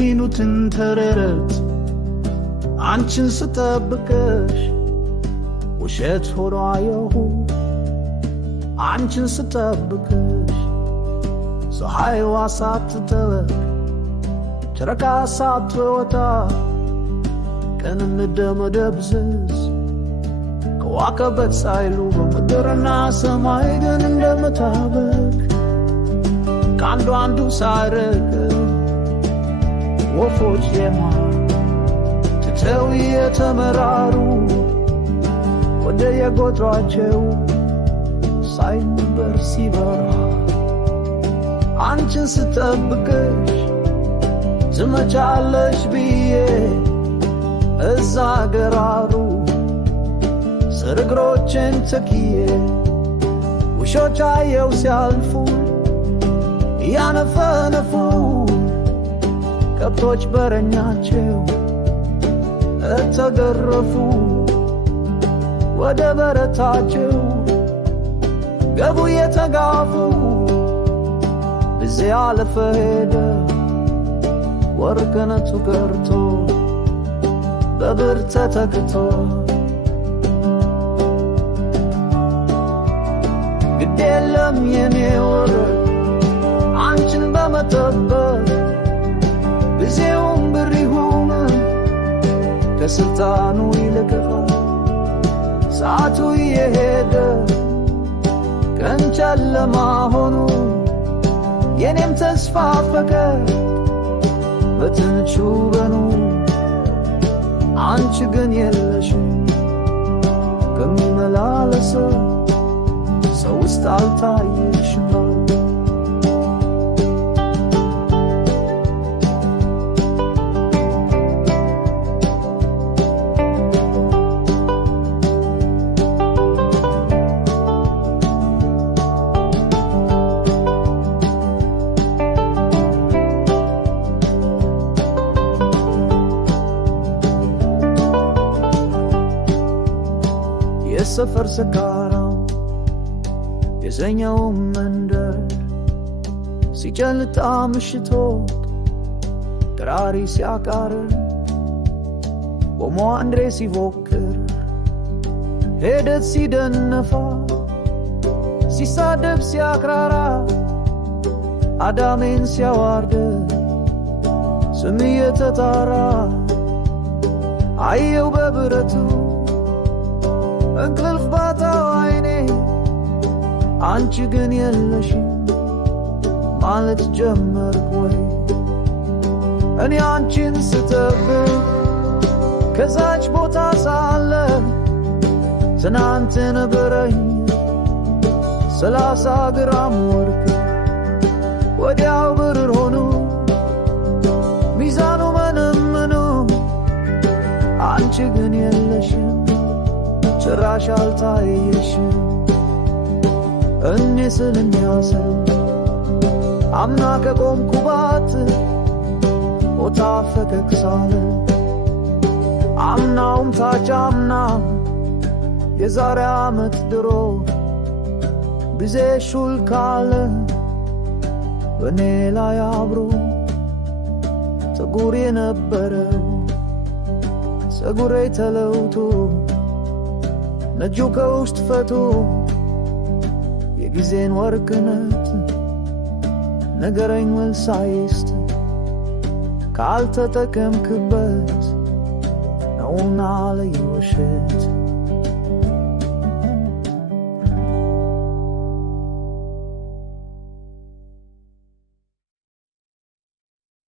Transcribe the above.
የሚሉትን ተረት አንቺን ስጠብቅሽ ውሸት ሆኖ አየሁ አንቺን ስጠብቅሽ ፀሐይዋ ሳትጠልቅ ጨረቃ ሳትወጣ ቀንም እንደመደብዘዝ ከዋክብት ሳይሉ በምድርና ሰማይ ግን እንደምታበቅ ከአንዱ አንዱ ሳይርቅ ወፎች የማር ትተው የተመራሩ ወደ የጎጇቸው ሳይነበር ሲበራ አንቺን ስጠብቅሽ ትመጫለሽ ብዬ እዛ ገራሩ ስር እግሮችን ተክዬ ውሾች አየው ሲያልፉ እያነፈነፉ ከብቶች በረኛቸው እተገረፉ ወደ በረታቸው ገቡ የተጋፉ ጊዜ አለፈ ሄደ ወርቅነቱ ቀርቶ በብር ተተክቶ ግድ የለም የኔ ወርቅ አንቺን በመጠበቅ ጊዜውን ብር ይሁን ከስልጣኑ ይልቅፋል ሰዓቱ እየሄደ ቀን ጨለማ ሆኖ የኔም ተስፋ ፈቀደ በትንሹ በኑ አንቺ ግን የለሽም ከሚመላለሰው ሰው ውስጥ አልታየሽም የሰፈር ሰካራው የዘኛው መንደር ሲጨልጣ ምሽቶ ቅራሪ ሲያቃር ቆሞ አንድሬ ሲፎክር ሄደት ሲደነፋ ሲሳደብ ሲያክራራ አዳሜን ሲያዋርድ ስም እየተጣራ አየው በብረቱ እንቅልፍ ባጣው አይኔ አንቺ ግን የለሽም ማለት ጀመርኩ ወይ እኔ አንቺን ስጠብቅ ከዛች ቦታ ሳለ ትናንት ነበረኝ 30 ግራም ወርቅ ወዲያው ብር ሆኖ ሚዛኑ ምንም አንቺ ግን የለሽም ጭራሽ አልታየሽም እኔ ስለሚያሰው አምና ከቆምኩባት ቦታ ፈገግ ሳለ አምናውም ታች አምና የዛሬ ዓመት ድሮ ጊዜ ሹል ካለ በእኔ ላይ አብሮ ፀጉር የነበረው ፀጉሬ ተለውቶ ነጁ ከውስጥ ፈቶ የጊዜን ወርቅነት ነገረኝ መልሳይስት ካልተጠቀምክበት ነውና ለይወሸት